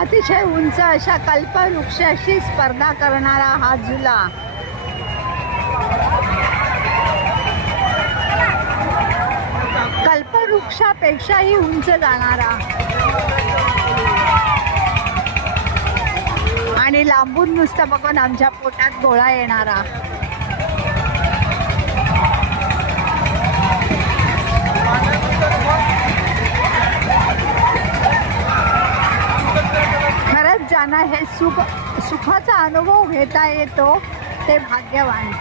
अतिशय उंच अशा कल्पवृक्षाशी स्पर्धा करणारा हा झुला कल्पवृक्षापेक्षाही उंच जाणारा आणि लांबून नुसतं बघून आमच्या पोटात गोळा येणारा. खरंच ज्यांना हे सुखाचा अनुभव घेता येतो ते भाग्यवान.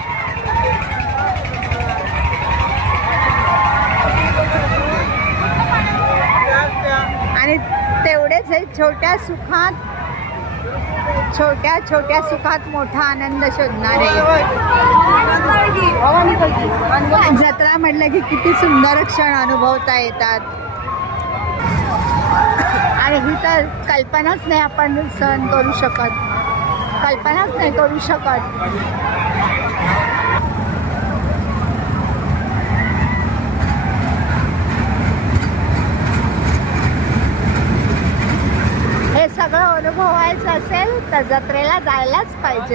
आणि तेवढेच हे छोट्या सुखात मोठा आनंद शोधणारे. जत्रा म्हटलं की किती सुंदर क्षण अनुभवता येतात आणि ही तर कल्पनाच नाही आपण सहन करू शकत, कल्पनाच नाही करू शकत. हे सगळं अनुभवायचं असेल तर जत्रेला जायलाच पाहिजे.